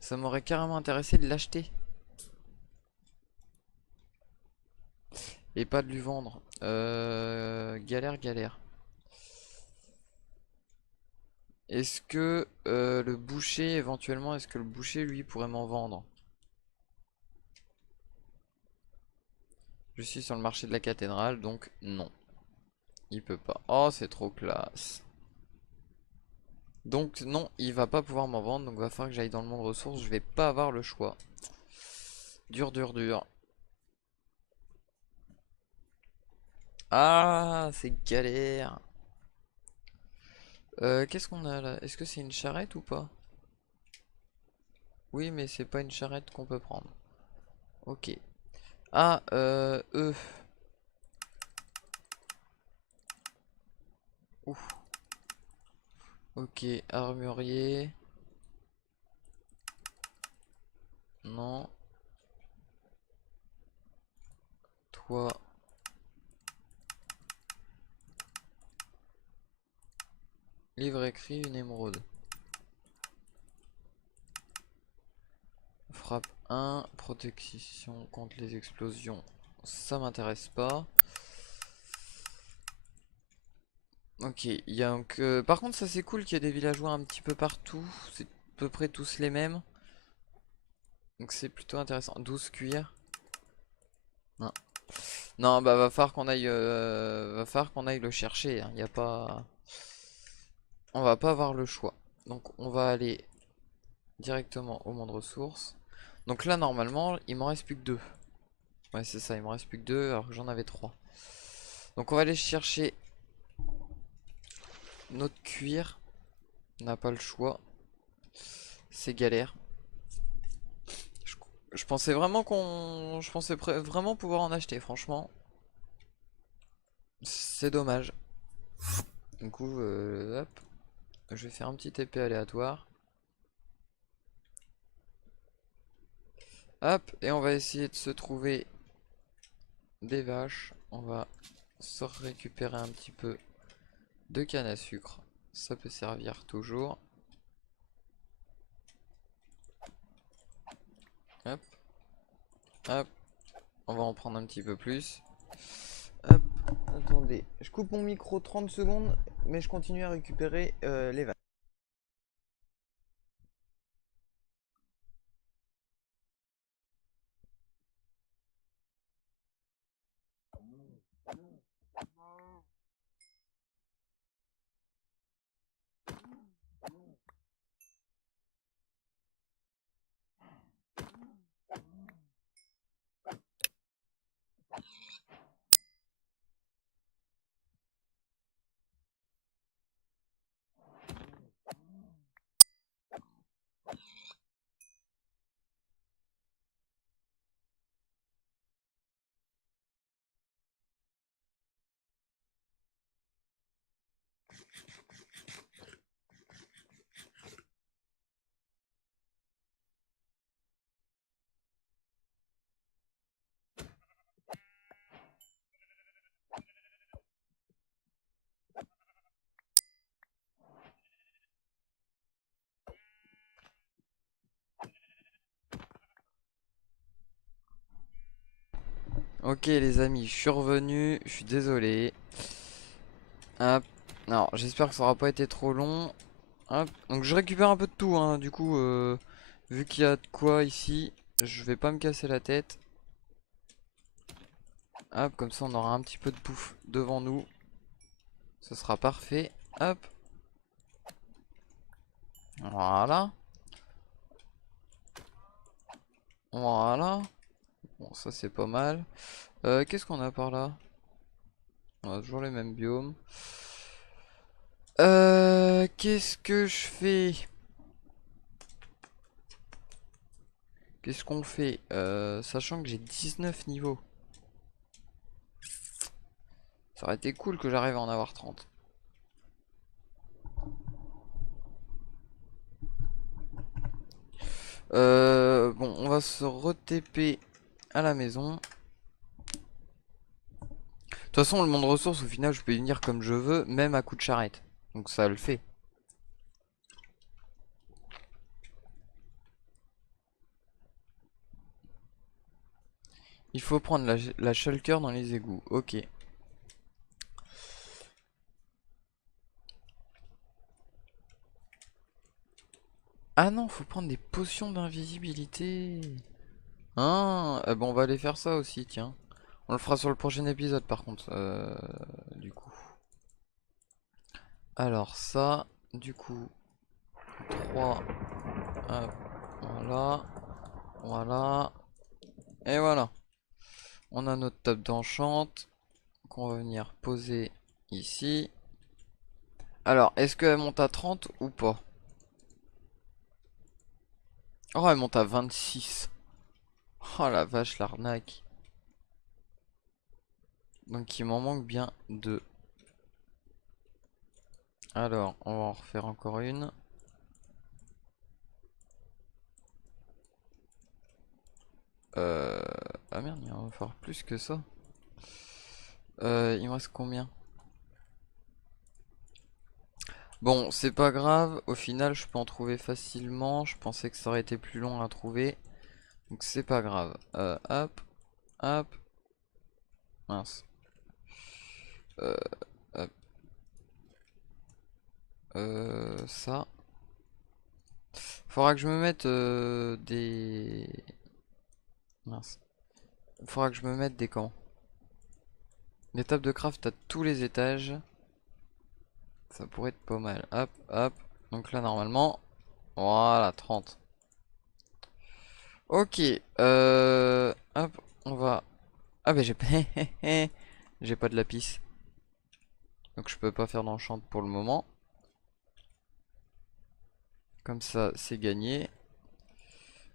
Ça m'aurait carrément intéressé de l'acheter. Et pas de lui vendre. Galère, galère. Est-ce que le boucher, éventuellement, est-ce que le boucher, lui, pourrait m'en vendre? Je suis sur le marché de la cathédrale, donc non. Il peut pas. Oh, c'est trop classe. Donc non, il va pas pouvoir m'en vendre, donc va falloir que j'aille dans le monde ressources. Je vais pas avoir le choix. Dur, dur, dur. Ah, c'est galère. Qu'est-ce qu'on a là? Est-ce que c'est une charrette ou pas? Oui, mais c'est pas une charrette qu'on peut prendre. Ok. Ah, eux. Ouf. Ok, armurier. Non. Toi. Livre écrit, une émeraude. Frappe 1, protection contre les explosions. Ça m'intéresse pas. Ok, il y a donc, par contre ça c'est cool qu'il y ait des villageois un petit peu partout. C'est à peu près tous les mêmes. Donc c'est plutôt intéressant. 12 cuir. Non. Non, bah va falloir qu'on aille le chercher, hein. Y a pas, on va pas avoir le choix. Donc on va aller directement au monde ressources. Donc là normalement il m'en reste plus que 2. Ouais c'est ça, il m'en reste plus que 2 alors que j'en avais 3. Donc on va aller chercher notre cuir. On n'a pas le choix. C'est galère. Je, je pensais vraiment vraiment pouvoir en acheter, franchement. C'est dommage. Du coup, hop, je vais faire un petit TP aléatoire. Hop, et on va essayer de se trouver des vaches. On va se récupérer un petit peu de canne à sucre. Ça peut servir toujours. Hop, hop, on va en prendre un petit peu plus. Hop, attendez, je coupe mon micro 30 secondes, mais je continue à récupérer les vaches. Ok les amis, je suis revenu, je suis désolé. Hop, alors j'espère que ça aura pas été trop long. Hop, donc je récupère un peu de tout, hein. Du coup, vu qu'il y a de quoi ici, je vais pas me casser la tête. Hop, comme ça on aura un petit peu de bouffe devant nous. Ce sera parfait. Hop, voilà. Voilà. Bon, ça c'est pas mal. Qu'est-ce qu'on a par là? On a toujours les mêmes biomes. Qu'est-ce que je fais? Qu'est-ce qu'on fait? Sachant que j'ai 19 niveaux. Ça aurait été cool que j'arrive à en avoir 30. Bon, on va se re-TP à la maison. De toute façon, le monde ressources, au final, je peux y venir comme je veux, même à coup de charrette. Donc ça le fait. Il faut prendre la shulker dans les égouts. Ok. Ah non, faut prendre des potions d'invisibilité. Ah, bon, on va aller faire ça aussi, tiens. On le fera sur le prochain épisode, par contre. Du coup. Alors ça, du coup, 3. Hop, voilà. Voilà. Et voilà. On a notre table d'enchante qu'on va venir poser ici. Alors, est-ce qu'elle monte à 30 ou pas? Oh, elle monte à 26. Oh la vache, l'arnaque. Donc il m'en manque bien 2. Alors, on va en refaire encore une. Euh... Ah merde, il va en falloir plus que ça. Il me reste combien? Bon, c'est pas grave. Au final, je peux en trouver facilement. Je pensais que ça aurait été plus long à trouver. Donc c'est pas grave. Hop, hop. Mince. Euh, hop. Ça. Faudra que je me mette des... Mince. Faudra que je me mette des comment? Des tables de craft à tous les étages. Ça pourrait être pas mal. Hop, hop. Donc là, normalement, voilà, 30. Ok. Hop, on va... Ah, mais j'ai pas... j'ai pas de lapis. Donc je peux pas faire d'enchant pour le moment. Comme ça, c'est gagné.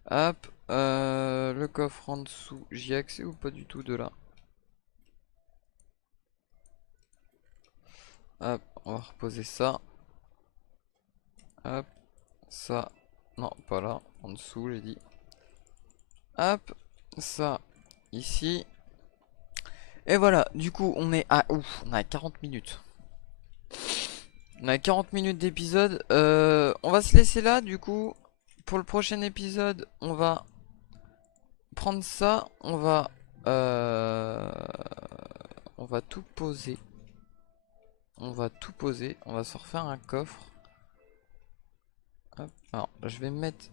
Hop. Le coffre en dessous, j'y ai accès ou pas du tout de là? Hop, on va reposer ça. Hop, ça. Non, pas là. En dessous, j'ai dit. Hop, ça. Ici. Et voilà, du coup, on est à... Ouf, on a 40 minutes. On a 40 minutes d'épisode. On va se laisser là, du coup. Pour le prochain épisode, on va prendre ça. Euh, on va tout poser. On va tout poser. On va se refaire un coffre. Hop. Alors, je vais mettre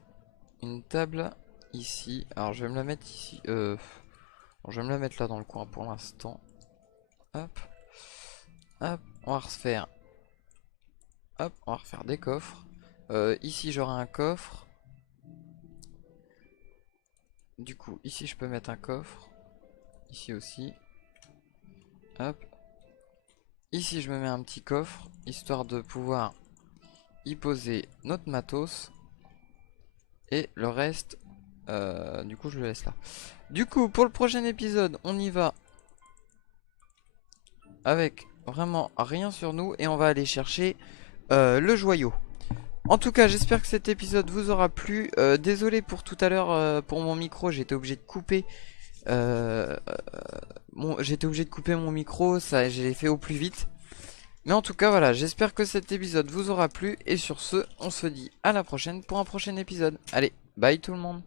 une table ici. Alors, je vais me la mettre ici. Bon, je vais me la mettre là dans le coin pour l'instant. Hop. Hop. On va refaire. Hop. On va refaire des coffres. Ici, j'aurai un coffre. Du coup, ici, je peux mettre un coffre. Ici aussi. Hop. Ici, je me mets un petit coffre. Histoire de pouvoir y poser notre matos. Et le reste, du coup, je le laisse là. Du coup, pour le prochain épisode, on y va avec vraiment rien sur nous. Et on va aller chercher le joyau. En tout cas, j'espère que cet épisode vous aura plu. Désolé pour tout à l'heure, pour mon micro, j'étais obligé de couper. J'étais obligé de couper mon micro, ça j'ai fait au plus vite. Mais en tout cas, voilà, j'espère que cet épisode vous aura plu. Et sur ce, on se dit à la prochaine pour un prochain épisode. Allez, bye tout le monde.